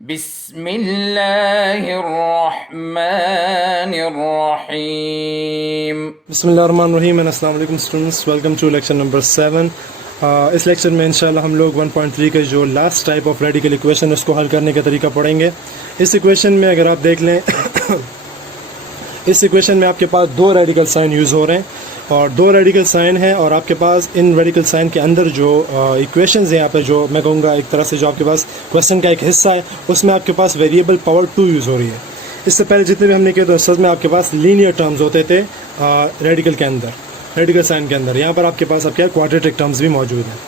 बिस्मिल्लाहिर्रहमानिर्रहीम। बिस्मिल्लाहिर्रहमानिर्रहीम। अस्सलाम वालेकुम students, welcome to lecture number 7। इस लेक्चर में इंशाल्लाह हम लोग 1.3 के जो last type of radical equation उसको हल करने का तरीका पढ़ेंगे। इस इक्वेशन में अगर आप देख लें इस इक्वेशन में आपके पास दो रेडिकल साइन यूज़ हो रहे हैं और दो रेडिकल साइन है, और आपके पास इन रेडिकल साइन के अंदर जो इक्वेशंस हैं यहाँ पे, जो मैं कहूँगा एक तरह से जो आपके पास क्वेश्चन का एक हिस्सा है, उसमें आपके पास वेरिएबल पावर 2 यूज़ हो रही है। इससे पहले जितने भी हमने किए तो असल में आपके पास लीनियर टर्म्स होते थे रेडिकल के अंदर, रेडिकल साइन के अंदर। यहाँ पर आपके पास अब क्या है, क्वाड्रेटिक टर्म्स भी मौजूद हैं।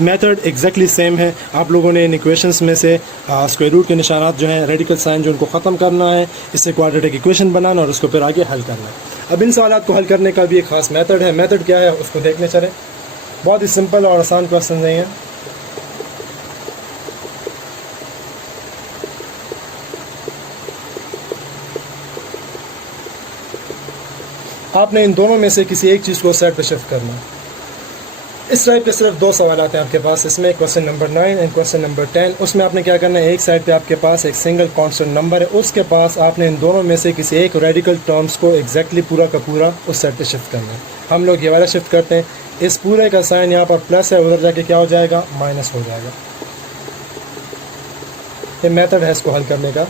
मेथड एग्जैक्टली सेम है। आप लोगों ने इन इक्वेशंस में से स्क्वायर रूट के निशानात जो हैं, रेडिकल साइन जो उनको ख़त्म करना है, इससे क्वाड्रेटिक इक्वेशन बनाना और उसको फिर आगे हल करना है। अब इन सवालात को हल करने का भी एक ख़ास मेथड है। मेथड क्या है उसको देखने चलें। बहुत ही सिंपल और आसान क्वेश्चन नहीं है। आपने इन दोनों में से किसी एक चीज़ को साइड पे शिफ्ट करना है। इस टाइप के सिर्फ दो सवाल आते हैं आपके पास, इसमें question number 9 and question number 10। उसमें आपने क्या करना है, एक साइड पे आपके पास एक सिंगल कांस्टेंट नंबर है, उसके पास आपने इन दोनों में से किसी एक रेडिकल टर्म्स को एग्जैक्टली पूरा का पूरा उस साइड पे शिफ्ट करना है। हम लोग ये वाला शिफ्ट करते हैं। इस पूरे का साइन यहाँ पर प्लस है, उधर जाके क्या हो जाएगा, माइनस हो जाएगा। ये मेथड है इसको हल करने का,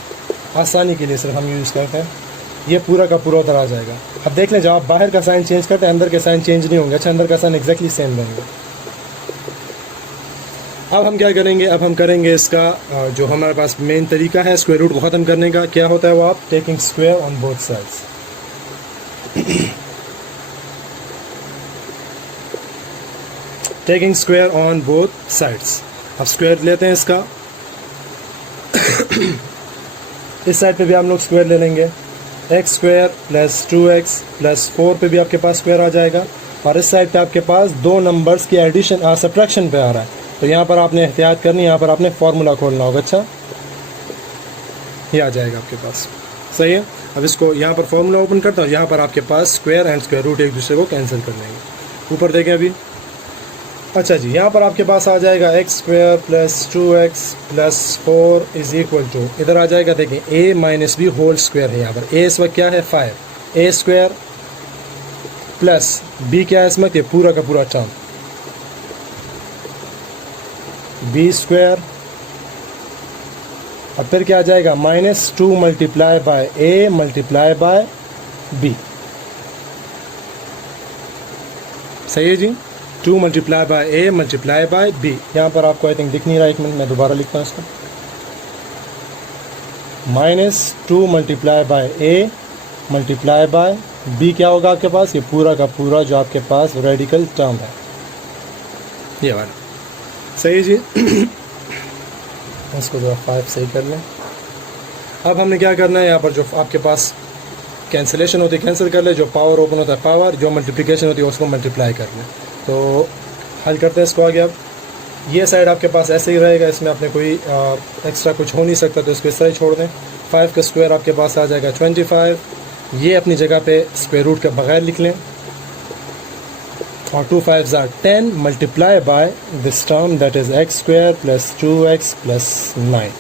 आसानी के लिए सिर्फ हम यूज़ करते हैं। ये पूरा का पूरा उधर आ जाएगा। अब देख लें, जब आप बाहर का साइन चेंज करते हैं अंदर के साइन चेंज नहीं होंगे। अच्छा, अंदर का साइन एग्जैक्टली सेम रहेंगे। अब हम क्या करेंगे, अब हम करेंगे इसका जो हमारे पास मेन तरीका है स्क्वायर रूट को ख़त्म करने का। क्या होता है वो, आप taking square on both sides. Taking square on both sides. अब स्क्वायर लेते हैं इसका। इस साइड पे भी हम लोग स्क्वायर ले लेंगे। X square plus 2x plus 4 पे भी आपके पास स्क्वायर आ जाएगा। और इस साइड पे आपके पास दो नंबर्स की एडिशन सब्ट्रैक्शन पे आ रहा है, तो यहाँ पर आपने एहतियात करनी, यहाँ पर आपने फार्मूला खोलना होगा। अच्छा, ये आ जाएगा आपके पास, सही है। अब इसको यहाँ पर फार्मूला ओपन करता हूँ। यहाँ पर आपके पास स्क्वायर एंड स्क्वायर रूट एक दूसरे को कैंसिल कर लेंगे। ऊपर देखें अभी। अच्छा जी, यहाँ पर आपके पास आ जाएगा x square plus 2x plus 4 is equal to, इधर आ जाएगा, देखें a minus b whole square है। यहाँ पर a इस वक्त क्या है, 5, a स्क्वायर प्लस b क्या है इसमें, ये पूरा का पूरा टर्म b स्क्वायर। अब फिर क्या आ जाएगा, minus 2 multiply by a multiply by b। सही है जी, 2 multiply by A multiply by B. यहाँ पर आपको आई थिंक दिख नहीं रहा, एक मिनट मैं दोबारा लिखता हूँ इसको। Minus 2 multiply by A multiply by B क्या होगा आपके पास, ये पूरा का पूरा जो आपके पास रेडिकल टर्म है, ये वाला। सही है जी। इसको जो 5 सही कर लें। अब हमने क्या करना है, यहाँ पर जो आपके पास कैंसिलेशन होती है कैंसिल कर ले, जो पावर ओपन होता है पावर, जो मल्टीप्लिकेशन होती है उसको मल्टीप्लाई कर लें। तो हल करते हैं इसको आगे। अब ये साइड आपके पास ऐसे ही रहेगा, इसमें आपने कोई एक्स्ट्रा कुछ हो नहीं सकता, तो इसको इस तरह ही छोड़ दें। 5 का स्क्वायर आपके पास आ जाएगा 25। ये अपनी जगह पे स्क्वायर रूट के बगैर लिख लें। और 2 5s are 10 multiply by this term that is x square plus 2x plus 9।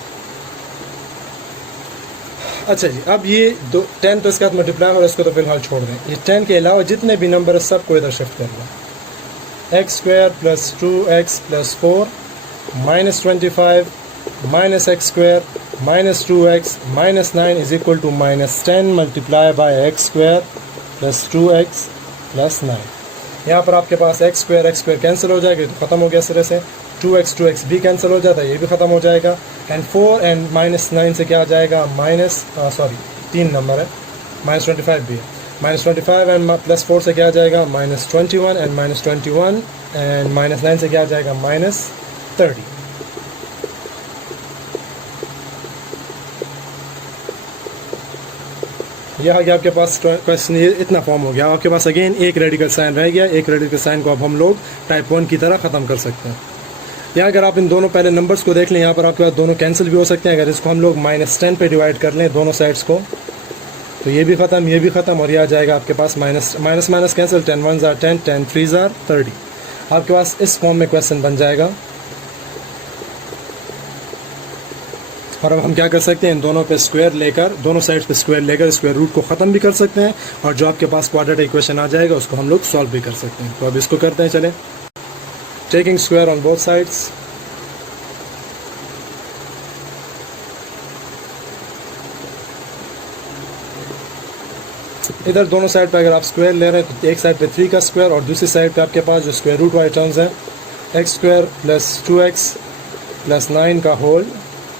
अच्छा जी, अब ये 10 तो इसके साथ मल्टीप्लाई और इसको तो फिलहाल छोड़ दें। ये 10 के अलावा जितने भी नंबर है सबको इधर शिफ्ट कर लें। X square plus 2x plus 4 minus 25 minus x square minus 2x minus 9 is equal to minus 10 multiply by x square plus 2x plus 9। यहाँ पर आपके पास एक्स स्क्वायर कैंसिल हो जाएगा, तो ख़त्म हो गया सिरे से। 2x भी कैंसिल हो जाता है, ये भी ख़त्म हो जाएगा। एंड 4 एंड माइनस 9 से क्या आ जाएगा, माइनस 3 नंबर है, माइनस 25 भी है। माइनस 25 एंड प्लस 4 से क्या आ जाएगा, minus 21 and minus 21 and minus 9 से क्या आ जाएगा, माइनस 30। यह आ गया आपके पास क्वेश्चन, ये इतना फॉर्म हो गया। आपके पास अगेन एक रेडिकल साइन रह गया। एक रेडिकल साइन को अब हम लोग टाइप 1 की तरह ख़त्म कर सकते हैं। यहाँ अगर आप इन दोनों पहले नंबर्स को देख लें, यहाँ पर आपके पास दोनों कैंसिल भी हो सकते हैं। अगर इसको हम लोग -10 पे डिवाइड कर लें दोनों साइड्स को, तो ये भी ख़त्म, ये भी ख़त्म, और ये आ जाएगा आपके पास minus minus cancel. 10 1s are 10, 10 3s are 30। आपके पास इस फॉर्म में क्वेश्चन बन जाएगा। और अब हम क्या कर सकते हैं, इन दोनों पे स्क्वायर लेकर, दोनों साइड्स पे स्क्वायर लेकर स्क्वायर रूट को ख़त्म भी कर सकते हैं, और जो आपके पास क्वाड्रेटिक इक्वेशन आ जाएगा उसको हम लोग सॉल्व भी कर सकते हैं। तो अब इसको करते हैं, चले। Taking square on both sides, इधर दोनों साइड पे अगर आप स्क्वायर ले रहे हैं तो एक साइड पे 3 का स्क्वायर और दूसरी साइड पे आपके पास जो स्क्वायर रूट वाले टर्म्स हैं, x square plus 2x plus 9 का होल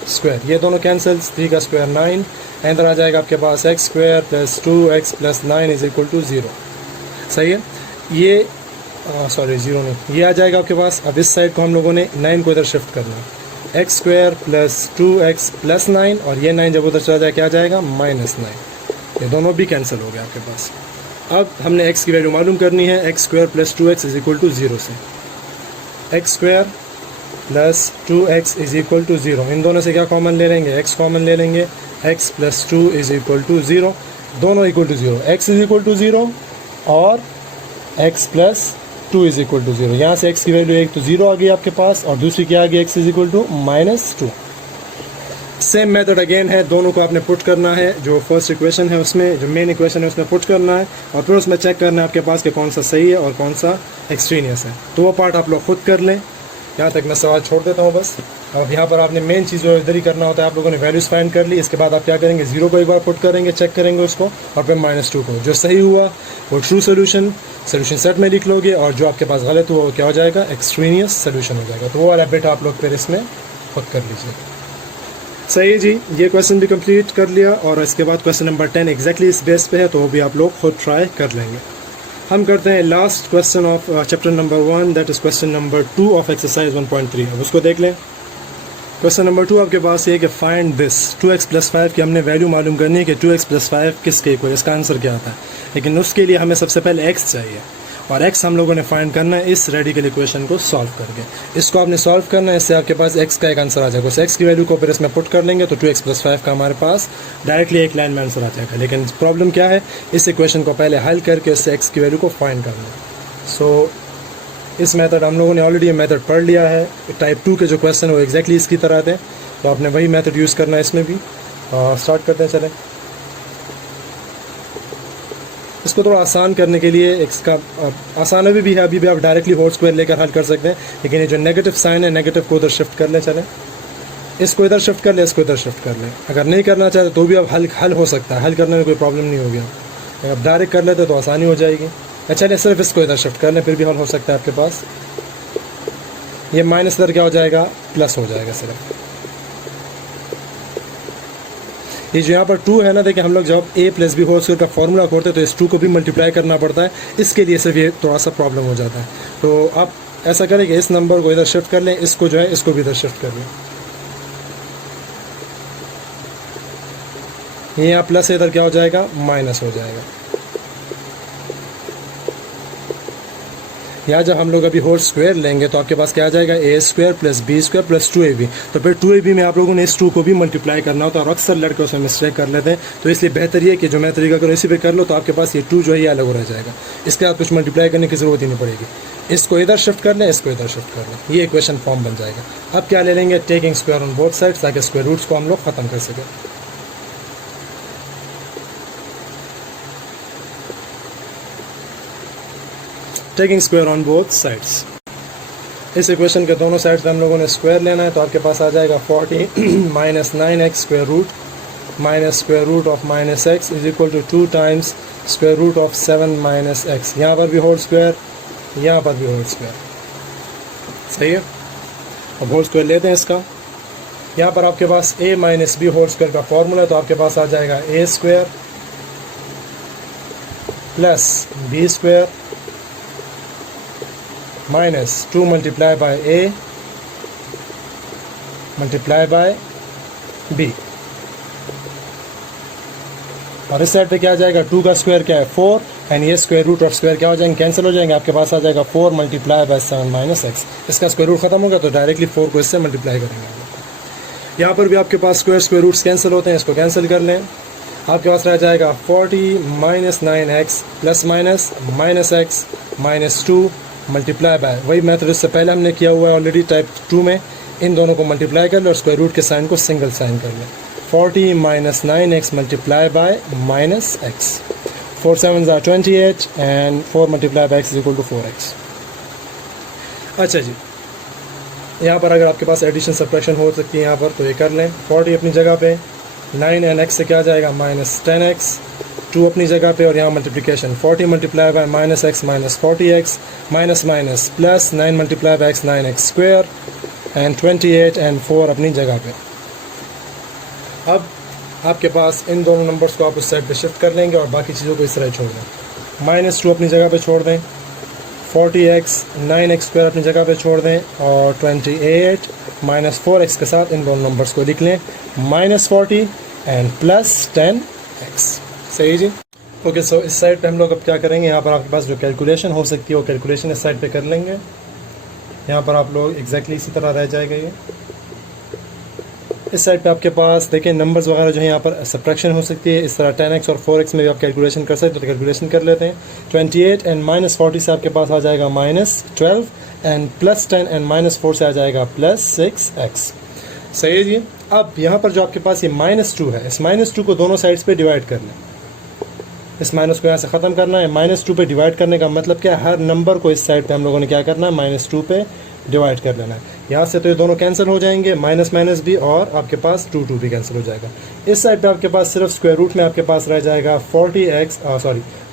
स्क्वायर, ये दोनों कैंसिल्स, 3 का स्क्वायर 9, इधर आ जाएगा आपके पास x square plus 2x plus 9 is equal to 0। सही है, ये सॉरी 0 नहीं, ये आ जाएगा आपके पास। अब इस साइड को हम लोगों ने 9 को इधर शिफ्ट करना है, x square plus 2x plus 9, और ये 9 जब उधर चला जाए क्या आ जाएगा, -9, ये दोनों भी कैंसिल हो गए आपके पास। अब हमने x की वैल्यू मालूम करनी है, x square plus 2x is equal to 0 से, x square plus 2x is equal to 0, इन दोनों से क्या कॉमन ले लेंगे, x कॉमन ले लेंगे, x plus 2 is equal to 0, दोनों equal to 0, x is equal to 0 और x plus 2 is equal to 0। यहाँ से x की वैल्यू एक तो 0 आ गई आपके पास, और दूसरी क्या आ गई, x is equal to -2। Same method again है, दोनों को आपने पुट करना है, जो फर्स्ट इक्वेशन है उसमें, जो मेन इक्वेशन है उसमें पुट करना है, और फिर उसमें चेक करना है आपके पास कि कौन सा सही है और कौन सा एक्सट्रीनियस है। तो वो पार्ट आप लोग खुद कर लें, यहाँ तक मैं सवाल छोड़ देता हूँ बस। अब यहाँ पर आपने मेन चीज़ जो इधर ही करना होता है, आप लोगों ने वैल्यूज़ फाइंड कर ली, इसके बाद आप क्या करेंगे, 0 को एक बार पुट करेंगे, चेक करेंगे उसको, और फिर -2 को, जो सही हुआ वो ट्रू सोल्यूशन सेट में लिख लोगे, और जो आपके पास गलत हुआ वो क्या हो जाएगा, एक्सट्रीनियस सोल्यूशन हो जाएगा। तो वो वाला बिट आप लोग फिर इसमें खुद कर लीजिए। सही है जी, ये क्वेश्चन भी कंप्लीट कर लिया, और इसके बाद क्वेश्चन नंबर 10 एग्जैक्टली इस बेस पे है, तो वो भी आप लोग खुद ट्राई कर लेंगे। हम करते हैं last question of chapter number 1, that is question number 2 of exercise 1.3। अब उसको देख लें। क्वेश्चन नंबर 2 आपके पास ये है कि फाइंड दिस 2x प्लस 5 की हमने वैल्यू मालूम करनी है कि 2x प्लस 5 किसके इक्वल, इसका आंसर क्या आता है। लेकिन उसके लिए हमें सबसे पहले x चाहिए, और x हम लोगों ने फाइंड करना है इस रेडिकल इक्वेशन को सॉल्व करके। इसको आपने सॉल्व करना है, इससे आपके पास x का एक आंसर आ जाएगा। उस x की वैल्यू को फिर इसमें पुट कर लेंगे तो 2x प्लस 5 का हमारे पास डायरेक्टली एक लाइन में आंसर आ जाएगा। लेकिन प्रॉब्लम क्या है, इस इक्वेशन को पहले हल करके इससे x की वैल्यू को फाइंड करना है। सो इस मेथड हम लोगों ने ऑलरेडी ये मेथड पढ़ लिया है, टाइप 2 के जो क्वेश्चन वो एग्जैक्टली इसकी तरह थे, तो आपने वही मेथड यूज़ करना है इसमें भी। स्टार्ट करते हैं, चलें। इसको थोड़ा आसान करने के लिए इसका आसान भी है, अभी भी आप डायरेक्टली होल स्क्वायर लेकर हल कर सकते हैं, लेकिन ये जो नेगेटिव साइन है, नेगेटिव को उधर शिफ्ट कर लें, चलें। इसको इधर शिफ्ट कर लें, इसको इधर शिफ्ट कर लें। अगर नहीं करना चाहते तो भी अब हल हो सकता है, हल करने में कोई प्रॉब्लम नहीं होगी। अगर आप डायरेक्ट कर लेते तो आसानी हो जाएगी। चलिए सिर्फ इसको इधर शिफ्ट कर लें, फिर भी हल हो सकता है आपके पास। ये माइनस इधर क्या हो जाएगा, प्लस हो जाएगा सिर्फ। ये जो यहाँ पर 2 है ना, देखिए हम लोग जब a plus b whole square का फॉर्मूला खोलते हैं तो इस 2 को भी मल्टीप्लाई करना पड़ता है, इसके लिए सिर्फ ये थोड़ा सा प्रॉब्लम हो जाता है। तो आप ऐसा करें कि इस नंबर को इधर शिफ्ट कर लें, इसको जो है इसको भी इधर शिफ्ट कर लें। ये यहाँ प्लस है, इधर क्या हो जाएगा, माइनस हो जाएगा। यहाँ जब हम लोग अभी होल स्क्वायर लेंगे तो आपके पास क्या आ जाएगा, a square plus b square plus 2ab। तो फिर 2ab में आप लोगों ने इस 2 को भी मल्टीप्लाई करना होता है, और अक्सर लड़के उसमें मिस्टेक कर लेते हैं। तो इसलिए बेहतर ये कि जो मैं तरीका करूँ इसी पे कर लो, तो आपके पास ये 2 जो है ये अलग हो रह जाएगा, इसके बाद कुछ मल्टीप्लाई करने की ज़रूरत ही नहीं पड़ेगी। इसको इधर शिफ्ट कर लें, इसको इधर शिफ्ट कर लें, ये इक्वेशन फॉर्म बन जाएगा। अब क्या ले लेंगे, taking square on both sides, ताकि स्क्वायर रूट्स को हम लोग ख़त्म कर सकें। Taking square on both sides, इस इक्वेशन के दोनों साइड्स पे हम लोगों ने स्क्वायर लेना है, तो आपके पास आ जाएगा 40 minus 9x square root minus square root of minus x is equal to 2 times square root of 7 minus x। यहाँ पर भी होल स्क्वायर, यहाँ पर भी होल स्क्वायर। सही है, अब होल स्क्वायर लेते हैं इसका। यहाँ पर आपके पास a minus b whole square का फॉर्मूला है, तो आपके पास आ जाएगा a square plus b square minus 2 multiply by a multiply by b। और इस साइड पे क्या आ जाएगा, 2 का स्क्वायर क्या है 4, एंड ये स्क्वायर रूट और स्क्वायर क्या हो जाएंगे, कैंसिल हो जाएंगे। आपके पास आ जाएगा 4 मल्टीप्लाई बाय 7 माइनस x। इसका स्क्वायर रूट खत्म होगा तो डायरेक्टली 4 को इससे मल्टीप्लाई करेंगे। यहाँ पर भी आपके पास स्क्वायर रूट्स कैंसिल होते हैं, इसको कैंसिल कर लें। आपके पास रह जाएगा 40 minus 9x plus minus minus x minus 2 multiply bye, वही मेथड इससे पहले हमने किया हुआ है ऑलरेडी टाइप 2 में, इन दोनों को मल्टीप्लाई कर लो और स्क्वायर रूट के साइन को सिंगल साइन कर लो। 40 minus 9x multiply by minus x, 4 7s are 28 and 4 multiply by x is equal to 4x। अच्छा जी, यहाँ पर अगर आपके पास एडिशन सब्ट्रैक्शन हो सकती है यहाँ पर, तो ये कर लें। 40 अपनी जगह पे, 9 एंड x से क्या जाएगा माइनस 10x, 2 अपनी जगह पे और यहाँ multiplication 40 multiply by minus x minus 40x, minus minus plus 9 multiply by x 9x square and 28 and 4 अपनी जगह पे। अब आपके पास इन दोनों नंबर्स को आप उस साइड पे शिफ्ट कर लेंगे और बाकी चीज़ों को इस तरह छोड़ दें। माइनस 2 अपनी जगह पे छोड़ दें, 40x 9x स्क्वायर अपनी जगह पे छोड़ दें और 28 माइनस 4x के साथ इन दोनों नंबर्स को लिख लें, माइनस 40 एंड प्लस 10x। सही जी। ओके, सो इस साइड पे हम लोग अब क्या करेंगे, यहाँ पर आपके पास जो कैलकुलेशन हो सकती है वो कैलकुलेशन इस साइड पे कर लेंगे। यहाँ पर आप लोग एग्जैक्टली इसी तरह रह जाएगा ये। इस साइड पे आपके पास देखें नंबर्स वगैरह जो है यहाँ पर सब्ट्रैक्शन हो सकती है। इस तरह 10x और 4x में भी आप कैलकुलेशन कर सकते हो, तो कैलकुलेशन कर लेते हैं। 28 एंड माइनस 40 से आपके पास आ जाएगा minus 12 and plus 10 and minus 4 से आ जाएगा प्लस 6x। सही है जी। अब यहाँ पर जो आपके पास ये माइनस 2 है, इस माइनस 2 को दोनों साइड्स पे डिवाइड कर लें। इस माइनस को यहाँ से ख़त्म करना है। माइनस 2 पे डिवाइड करने का मतलब क्या है, हर नंबर को इस साइड पे हम लोगों ने क्या करना है, माइनस 2 पे डिवाइड कर लेना है। यहाँ से तो ये दोनों कैंसिल हो जाएंगे, माइनस माइनस भी, और आपके पास 2 2 भी कैंसिल हो जाएगा। इस साइड पे आपके पास सिर्फ स्क्वायर रूट में आपके पास रह जाएगा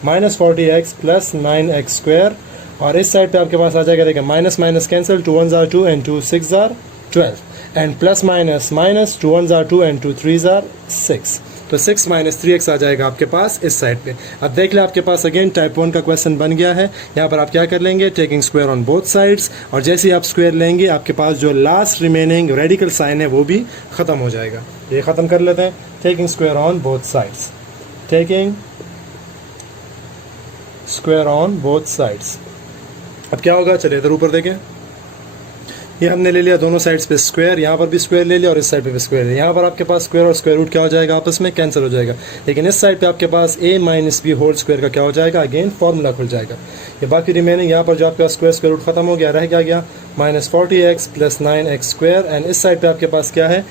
minus 40x plus 9x square, और इस साइड पे आपके पास आ जाएगा, देखिए minus minus cancel, 2 1s are 2 and 2 6s are 12 and plus minus minus 2 1s are 2 and 2 3s are 6, तो 6 माइनस 3x आ जाएगा आपके पास इस साइड पे। अब देख ले आपके पास अगेन टाइप 1 का क्वेश्चन बन गया है। यहाँ पर आप क्या कर लेंगे, taking square on both sides, और जैसे ही आप स्क्वायर लेंगे आपके पास जो लास्ट रिमेनिंग रेडिकल साइन है वो भी ख़त्म हो जाएगा। ये ख़त्म कर लेते हैं। Taking square on both sides, taking square on both sides. अब क्या होगा, चलिए इधर ऊपर देखें। ये हमने ले लिया दोनों साइड्स पे स्क्वायर, यहाँ पर भी स्क्वायर ले लिया और इस साइड पे भी स्क्वायर है। यहाँ पर आपके पास स्क्वायर और स्क्वायर रूट क्या हो जाएगा, आपस में कैंसिल हो जाएगा। लेकिन इस साइड पे आपके पास a minus b whole square का क्या हो जाएगा, अगेन फार्मूला खुल जाएगा। ये बाकी रिमेनिंग यहाँ पर जो आपके पास स्क्वायर रूट खत्म हो गया, रह क्या गया minus 40x plus 9x square, and इस साइड पे आपके पास क्या है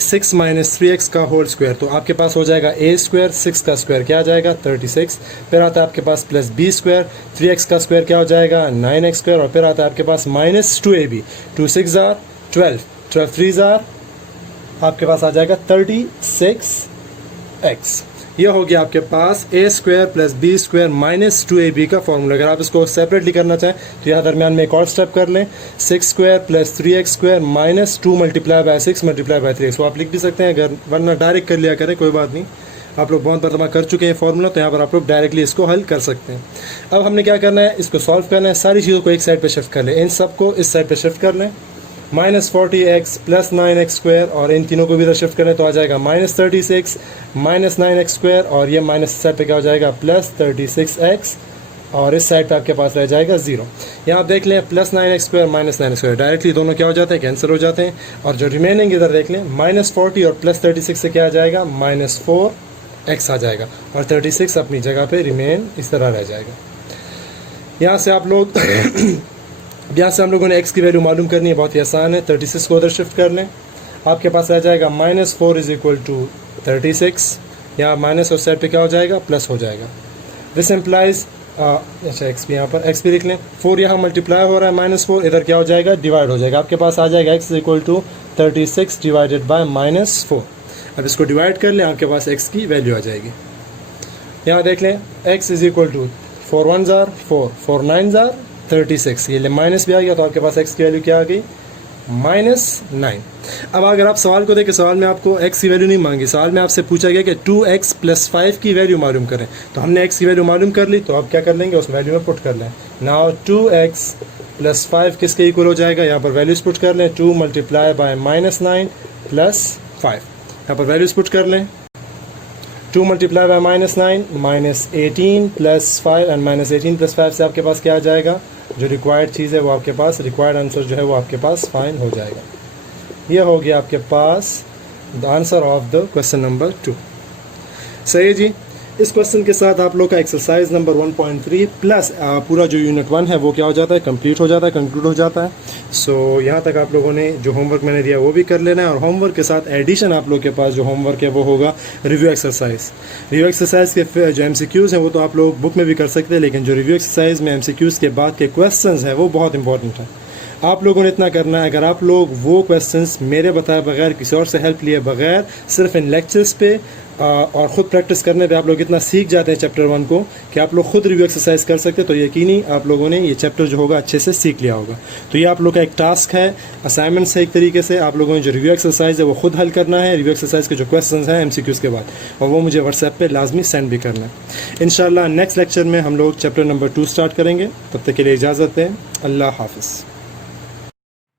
6 माइनस 3x का होल स्क्वायर, तो आपके पास हो जाएगा a स्क्वायर, 6 का स्क्वायर क्या आ जाएगा 36, फिर आता है आपके पास प्लस b स्क्वायर, 3x का स्क्वायर क्या हो जाएगा 9x स्क्वायर, और फिर आता है आपके पास minus 2ab, 2 6 are 12, 12 3s are आपके पास आ जाएगा 36x। ये हो गया आपके पास a square plus b square minus 2ab का फॉर्मूला। अगर आप इसको सेपरेटली करना चाहें तो यहाँ दरमियान में एक और स्टेप कर लें, 6 square plus 3x square minus 2 multiply bye 6 multiply by 3x। वो आप लिख भी सकते हैं, अगर वरना डायरेक्ट कर लिया करें, कोई बात नहीं, आप लोग बहुत मरतबा कर चुके हैं फॉर्मूला, तो यहाँ पर आप लोग डायरेक्टली इसको हल कर सकते हैं। अब हमने क्या करना है, इसको सॉल्व करना है। सारी चीज़ों को एक साइड पर शिफ्ट कर लें, इन सबको इस साइड पर शिफ्ट कर लें, minus 40x plus 9x square, और इन तीनों को भी इधर शिफ्ट करें तो आ जाएगा माइनस 36 माइनस 9x स्क्वायर, और ये माइनस साइड पे क्या हो जाएगा प्लस 36x, और इस साइड पे आपके पास रह जाएगा 0। यहाँ आप देख लें plus 9x square minus 9x square directly दोनों क्या हो जाते हैं, कैंसिल हो जाते हैं, और जो रिमेनिंग इधर देख लें माइनस 40 और प्लस 36 से क्या आ जाएगा माइनस 4x आ जाएगा, और 36 अपनी जगह पे रिमेन इस तरह रह जाएगा। यहाँ से आप लोग यहाँ से हम लोगों ने x की वैल्यू मालूम करनी है, बहुत ही आसान है। 36 को उधर शिफ्ट कर लें, आपके पास आ जाएगा माइनस 4 इज इक्वल टू 36, यहाँ माइनस उस साइड पे क्या हो जाएगा प्लस हो जाएगा। दिस एम्प्लाइज अच्छा x भी यहाँ पर x भी लिख लें, 4 यहाँ मल्टीप्लाई हो रहा है, माइनस 4 इधर क्या हो जाएगा डिवाइड हो जाएगा, आपके पास आ जाएगा x is equal to 36 divided by minus 4। अब इसको डिवाइड कर लें, आपके पास x की वैल्यू आ जाएगी। यहाँ देख लें x is equal to 4 1s are 4, 4 9s are 36, ये माइनस भी आ गया, तो आपके पास x की वैल्यू क्या आ गई -9। अब अगर आप सवाल को देखें, सवाल में आपको x की वैल्यू नहीं मांगी, सवाल में आपसे पूछा गया कि 2x प्लस 5 की वैल्यू मालूम करें, तो हमने x की वैल्यू मालूम कर ली, तो अब क्या कर लेंगे उस वैल्यू में पुट कर लें। नाउ 2x प्लस 5 किसके इक्वल हो जाएगा, यहाँ पर वैल्यूज पुट कर लें, 2 मल्टीप्लाई बाय -9 प्लस 5, यहाँ पर वैल्यूज पुट कर लें, 2 multiply bye -9 -18 plus 5 and -18 plus 5 से आपके पास क्या आ जाएगा, जो रिक्वायर्ड चीज़ है वो आपके पास, रिक्वायर्ड आंसर जो है वो आपके पास फाइन हो जाएगा। ये हो गया आपके पास the answer of the question number 2। सही जी। इस क्वेश्चन के साथ आप लोग का एक्सरसाइज नंबर 1.3 प्लस पूरा जो यूनिट 1 है वो क्या हो जाता है, कंप्लीट हो जाता है, कंक्लूड हो जाता है। सो यहाँ तक आप लोगों ने जो होमवर्क मैंने दिया वो भी कर लेना है, और होमवर्क के साथ एडिशन आप लोग के पास जो होमवर्क है वो होगा रिव्यू एक्सरसाइज। रिव्यू एक्सरसाइज के जो MCQs हैं वो तो आप लोग बुक में भी कर सकते हैं, लेकिन जो रिव्यू एक्सरसाइज में MCQs के बाद के क्वेश्चंस हैं वो बहुत इंपॉर्टेंट है। आप लोगों ने इतना करना है, अगर आप लोग वो क्वेश्चंस मेरे बताए बगैर, किसी और से हेल्प लिए बगैर, सिर्फ इन लेक्चर्स पे और ख़ुद प्रैक्टिस करने पे आप लोग इतना सीख जाते हैं चैप्टर 1 को कि आप लोग खुद रिव्यू एक्सरसाइज कर सकते हैं, तो यकीनी आप लोगों ने ये चैप्टर जो होगा अच्छे से सीख लिया होगा। तो ये आप लोग का एक टास्क है, असाइनमेंट्स है एक तरीके से। आप लोगों ने जो रिव्यू एक्सरसाइज है वो खुद हल करना है, रिव्यू एक्सरसाइज के जो क्वेश्चन हैं MCQs के बाद, और वो मुझे व्हाट्सएप पे लाजमी सेंड भी करना है। इंशाल्लाह नेक्स्ट लेक्चर में हम लोग चैप्टर नंबर 2 स्टार्ट करेंगे। तब तक के लिए इजाज़त दें, अल्लाह हाफिज़।